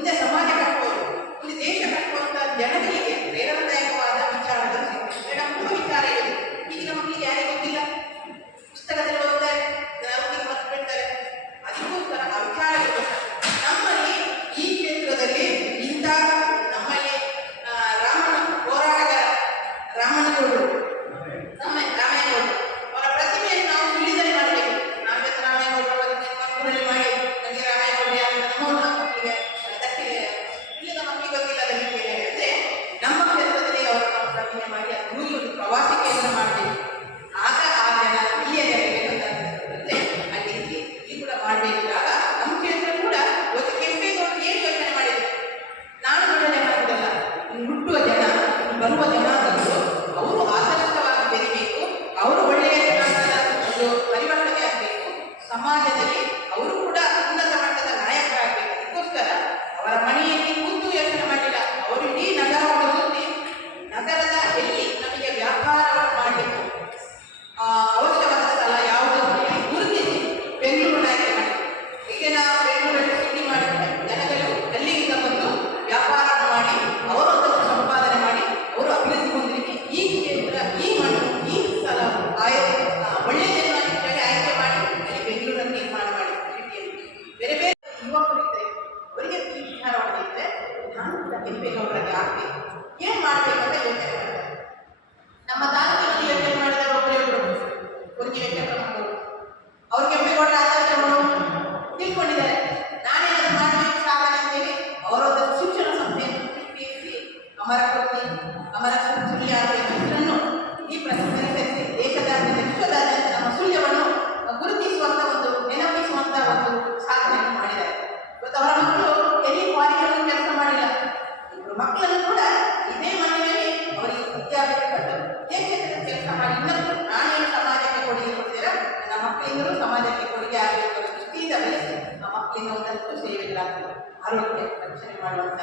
இந்த சமாஜ் ವಾಸಿಕೆಯನ್ನು ಮಾಡಬೇಕು ಆಗ ಆ ಜನ ಇಲ್ಲಿಯ ಜನರಿಗೆ ತೊಂದರೆ ಅಲ್ಲಿ ಇಲ್ಲಿ ಕೂಡ ಮಾಡಬೇಕಾಗ ನಮ್ಮ ಕ್ಷೇತ್ರ ಕೂಡ ಒಂದು ಕೆಂಪೇಗೌಡ ಏನು ಯೋಚನೆ ಮಾಡಿದೆ ನಾನು ಕೂಡ ಜನ ಕೊಡಲ್ಲ ಹುಟ್ಟುವ ಜನ ಬರುವ ಜನ ತಂದು ಅವರು ಆಸಕ್ತವಾಗಿ ಬೆರಿಬೇಕು ಅವರು ಒಳ್ಳೆಯ ಒಂದು ಪರಿವರ್ತನೆ ಆಗಬೇಕು. ಸಮಾಜದಲ್ಲಿ ತಿರುಪೇಗೌಡರಿಗೆ ಜಾತಿ ಏನು ಮಾಡಬೇಕಂತ ಯೋಚನೆ ಮಾಡ್ತಾರೆ ನಮ್ಮ ತಾಲೂಕಿನಲ್ಲಿ ಯೋಚನೆ ಮಾಡಿದರೆ ಒಬ್ಬರೇ ಒಬ್ಬರು ಒಂದು ಕ್ಷೇತ್ರಗಳು ಅವ್ರು ಕೆಂಪೇಗೌಡರ ಆದರ್ಶಗಳು ತಿಳ್ಕೊಂಡಿದ್ದಾರೆ. ನಾನೇನಾದ್ರು ಮಾಡಬೇಕು ಸಾಧನೆ ಅಂತೇಳಿ ಅವರೊಂದು ಶಿಕ್ಷಣ ಸಂಸ್ಥೆಯನ್ನು ಅಮರ ಕೊಟ್ಟಿ ಅಮರ ಸುಳ್ಳಿಯಾಗಿ ಆರೋಗ್ಯ ರಕ್ಷಣೆ ಮಾಡುವಂಥ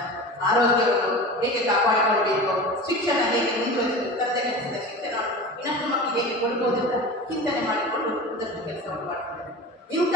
ಆರೋಗ್ಯವನ್ನು ಹೇಗೆ ಕಾಪಾಡಿಕೊಳ್ಳಬೇಕು ಶಿಕ್ಷಣ ಹೇಗೆ ಮುಂದುವರಿಸಲು ತಂದೆ ಕೆಲಸದ ಶಿಕ್ಷಣವನ್ನು ಇನ್ನೊಂದು ಮಕ್ಕಳಿಗೆ ಹೇಗೆ ಕೊಡ್ಬೋದಿಲ್ಲ ಚಿಂತನೆ ಮಾಡಿಕೊಂಡು ಕೆಲಸವನ್ನು ಮಾಡ್ತಾರೆ. ಇಂಥ